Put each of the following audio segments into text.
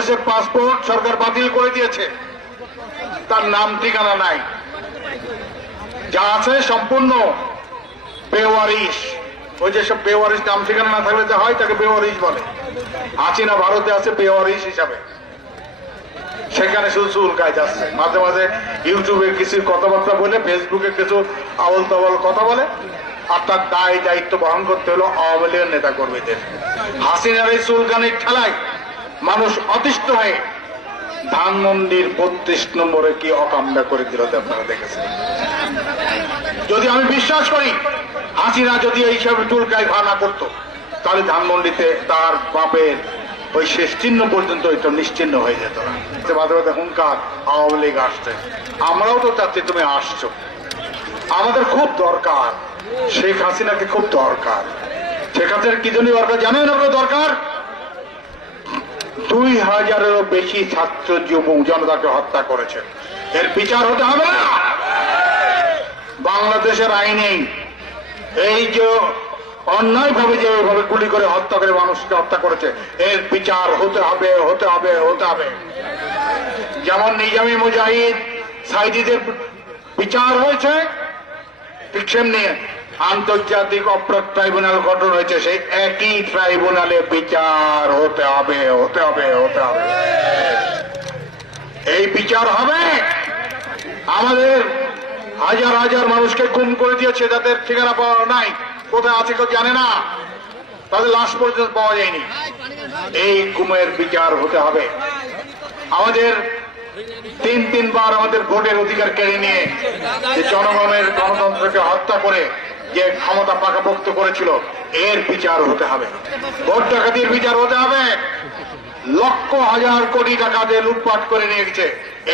বাংলাদেশের পাসপোর্ট সরকার বাতিল করে দিয়েছে, তার নাম ঠিকানা নাই, যা আছে সম্পূর্ণ বেওয়ারিশ। ওই যেসব বেওয়ারিশ নাম ঠিকানা না থাকলে যা হয় তাকে বেওয়ারিশ বলে। হাসিনা ভারতে আছে বেওয়ারিশ হিসাবে, সেখানে শুধু চুল কাজ আসছে, মাঝে মাঝে ইউটিউবে কিছু কথাবার্তা বলে, ফেসবুকে কিছু আবল তাবল কথা বলে, আর তার দায় দায়িত্ব বহন করতে হলো আওয়ামী লীগের নেতা কর্মীদের। হাসিনার এই চুলকানির ঠেলায় মানুষ অতিষ্ঠ হয়ে ধানমন্ডির 32 নম্বরে কি অকামটা করে দিল আপনারা দেখেছেন। যদি আমি বিশ্বাস করি হাসিনা যদি এইসব চুলকায় ভানা করতো, তাহলে ধানমন্ডিতে তার বাপের ওই শেষ চিহ্ন পর্যন্ত এটা নিশ্চিহ্ন হয়ে যেত না। মাঝে মাঝে হুঙ্কার আওয়ামী লীগ আসছে, আমরাও তো চাচ্ছি তুমি আসছো। আমাদের খুব দরকার শেখ হাসিনাকে, খুব দরকার। শেখ হাসিনার কি জন্য দরকার জানেন আপনার? দরকার 2000-এরও বেশি ছাত্র যুব জনতাকে হত্যা করেছে, এর বিচার হতে হবে না? বাংলাদেশের আইনে এই যে অন্যায় ভাবে যেভাবে গুলি করে হত্যা করে মানুষকে হত্যা করেছে, এর বিচার হতে হবে, হতে হবে, হতে হবে। যেমন নিজামী মুজাহিদ সাইদিদের বিচার হয়েছে, ঠিক সেমনি আন্তর্জাতিক অপরাধ ট্রাইব্যুনাল গঠন হয়েছে, সেই একই ট্রাইব্যুনালে বিচার হতে হবে, হতে হবে, হতে হবে। এই বিচার হবে। আমাদের হাজার হাজার মানুষকে গুম করে দিয়েছে, তাদের ঠিকানা পাওয়া নাই, কোথায় আছে কেউ জানে না, তাদের লাশ পর্যন্ত পাওয়া যায়নি। এই গুমের বিচার হতে হবে। আমাদের তিনবার আমাদের ভোটের অধিকার কেড়ে নিয়ে যে জনগণের গণতন্ত্রকে হত্যা করে যে ক্ষমতা পাকাপোক্ত করেছিল, এর বিচার হতে হবে। ভোট ডাকাতির বিচার হতে হবে। লক্ষ হাজার কোটি টাকা দিয়ে লুটপাট করে নিয়ে গেছে,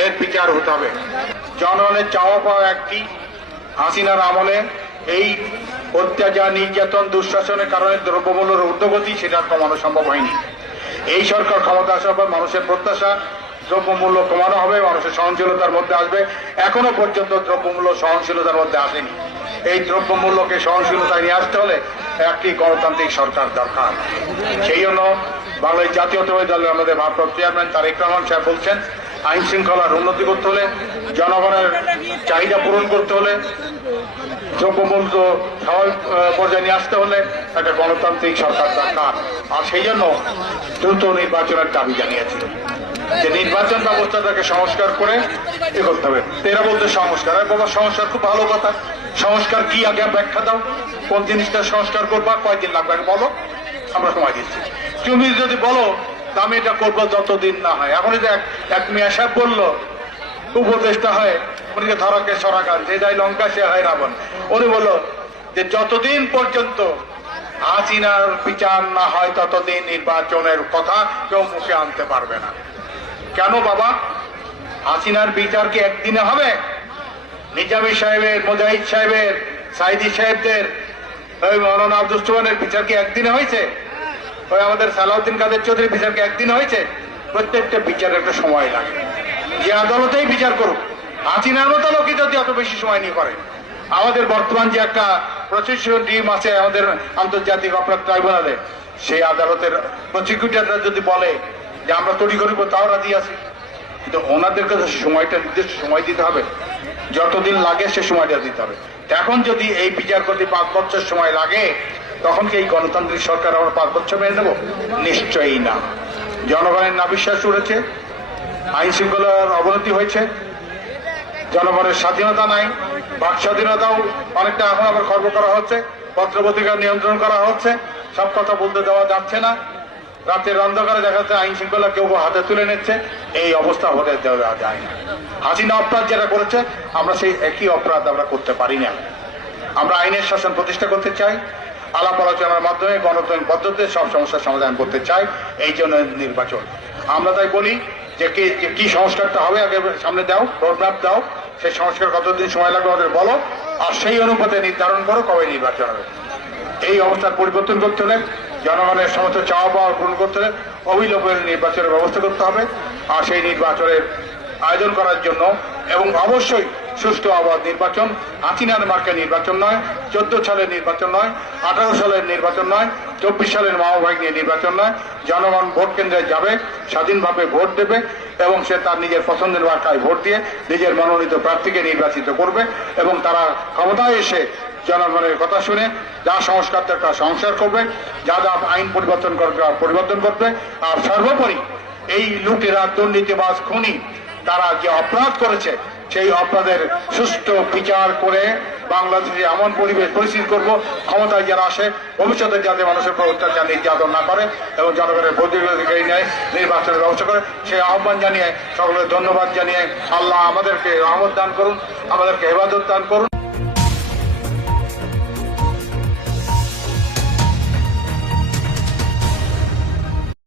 এর বিচার হতে হবে। জনগণের চাওয়া পাওয়া একটি, হাসিনার আমলে এই অত্যাচার, নির্যাতন, দুঃশাসনের কারণে দ্রব্যমূল্যের ঊর্ধ্বগতি সেটা কমানো সম্ভব হয়নি। এই সরকার ক্ষমতা আসার পর মানুষের প্রত্যাশা দ্রব্যমূল্য কমানো হবে, মানুষের সহনশীলতার মধ্যে আসবে। এখনো পর্যন্ত দ্রব্যমূল্য সহনশীলতার মধ্যে আসেনি। এই দ্রব্যমূল্যকে সহনশীলতায় নিয়ে আসতে হলে একটি গণতান্ত্রিক সরকার দরকার। সেই জন্য বাংলাদেশ জাতীয়তাবাদী দলের আমাদের ভারপ্রাপ্ত চেয়ারম্যান তারেক রহমান সাহেব বলছেন, আইন শৃঙ্খলার উন্নতি করতে হলে, জনগণের চাহিদা পূরণ করতে হলে, দ্রব্যমূল্য স্বাভাবিক পর্যায়ে নিয়ে আসতে হলে একটা গণতান্ত্রিক সরকার দরকার। আর সেই জন্য দ্রুত নির্বাচনের দাবি জানিয়েছিল যে নির্বাচন ব্যবস্থাটাকে সংস্কার করে এ করতে হবে। এরা বলতে সংস্কার, বাবা সংস্কার খুব ভালো কথা, সংস্কার কি আগে ব্যাখ্যা দাও, কোন জিনিসটা সংস্কার করবা, কয়দিন লাগবে বলো, আমরা সময় দিচ্ছি। তুমি যদি বলো আমি এটা করবো যতদিন না হয়। এখন যে এক মিয়া সাহেব বললো, উপদেষ্টা হয়, উনিকে ধরাকে সরাকার, যে যায় লঙ্কা সে হয় রাবণ। উনি বললো যে যতদিন পর্যন্ত হাসিনার বিচার না হয় ততদিন নির্বাচনের কথা কেউ মুখে আনতে পারবে না। কেন বাবা? হাসিনার বিচার কি একদিনে হবে? নিজামী সাহেবের, মুজাহিদ সাহেবের, সাইদি সাহেবদের, ওই মৌলানা আব্দুল সুবহানের বিচার কি একদিনে হয়েছে? ওই আমাদের সালাউদ্দিন কাদের চৌধুরীর বিচার কি একদিনে হয়েছে? প্রত্যেকটা বিচারের একটা সময় লাগে। যে আদালতেই বিচার করুক, হাসিনার মতো লোকই যদি অত বেশি সময় নিয়ে করে। আমাদের বর্তমান যে একটা প্রসিকিউশন টিম আছে আমাদের আন্তর্জাতিক অপরাধ ট্রাইব্যুনালে, সেই আদালতের প্রসিকিউটররা যদি বলে যে আমরা তৈরি করিব, তাও রাজি আছি, কিন্তু ওনাদেরকে সময়টা নির্দিষ্ট সময় দিতে হবে, যতদিন লাগে সে সময়টা দিতে হবে। এখন যদি এই বিচার করতে 5 বছর সময় লাগে, তখন কি এই গণতান্ত্রিক সরকার আমরা 5 বছর মেনে নেব? নিশ্চয়ই না। জনগণের নাবিশ্বাস উঠেছে, আইন শৃঙ্খলার অবনতি হয়েছে, জনগণের স্বাধীনতা নাই, বাক স্বাধীনতাও অনেকটা এখন আবার খর্ব করা হচ্ছে, পত্রপত্রিকা নিয়ন্ত্রণ করা হচ্ছে, সব কথা বলতে দেওয়া যাচ্ছে না। রাতের অন্ধকারে দেখা যাচ্ছে আইন শৃঙ্খলা কেউ হাতে তুলে নিচ্ছে। এই অবস্থা হতে দেওয়া যায় না। হাসিনা অপরাধ যেটা করেছে, আমরা সেই একই অপরাধ আমরা করতে পারি না। আমরা আইনের শাসন প্রতিষ্ঠা করতে চাই, আলাপ আলোচনার মাধ্যমে গণতান্ত্রিক পদ্ধতিতে সব সমস্যার সমাধান করতে চাই। এই জন্য নির্বাচন। আমরা তাই বলি যে কি সংস্কারটা হবে আগে সামনে দাও, রোডম্যাপ দাও, সেই সংস্কার কতদিন সময় লাগবে আমাদের বলো, আর সেই অনুপাতে নির্ধারণ করো কবে নির্বাচন হবে। এই অবস্থার পরিবর্তন করতে হলে, জনগণের সমস্ত চাওয়া পাওয়া পূরণ করতে হলে অবিলম্বে নির্বাচনের ব্যবস্থা করতে হবে। আর সেই নির্বাচনের আয়োজন করার জন্য এবং অবশ্যই সুষ্ঠু অবাধ নির্বাচন, হাসিনার মার্কা নির্বাচন নয়, 14 সালের নির্বাচন নয়, 18 সালের নির্বাচন নয়, 24 সালের মাওবাহিনী নিয়ে নির্বাচন নয়, জনগণ ভোট কেন্দ্রে যাবে, স্বাধীনভাবে ভোট দেবে এবং সে তার নিজের পছন্দের মার্কায় ভোট দিয়ে নিজের মনোনীত প্রার্থীকে নির্বাচিত করবে এবং তারা ক্ষমতায় এসে জনগণের কথা শুনে যা সংস্কার দরকার সংস্কার করবে, যা যা আইন পরিবর্তন করবে পরিবর্তন করবে। আর সর্বোপরি এই লুটেরা, দুর্নীতিবাজ, খুনি তারা যে অপরাধ করেছে সেই অপরাধের সুষ্ঠু বিচার করে বাংলাদেশে এমন পরিবেশ পরিস্থিতি করব, ক্ষমতায় যারা আসে ভবিষ্যতে যাতে মানুষের উপর অত্যাচার নির্যাতন না করে এবং জনগণের প্রতিনিধি নেয়, নির্বাচনের ব্যবস্থা করে, সেই আহ্বান জানিয়ে সকলের ধন্যবাদ জানিয়ে আল্লাহ আমাদেরকে রহমত দান করুন, আমাদেরকে হেফাজত দান করুন।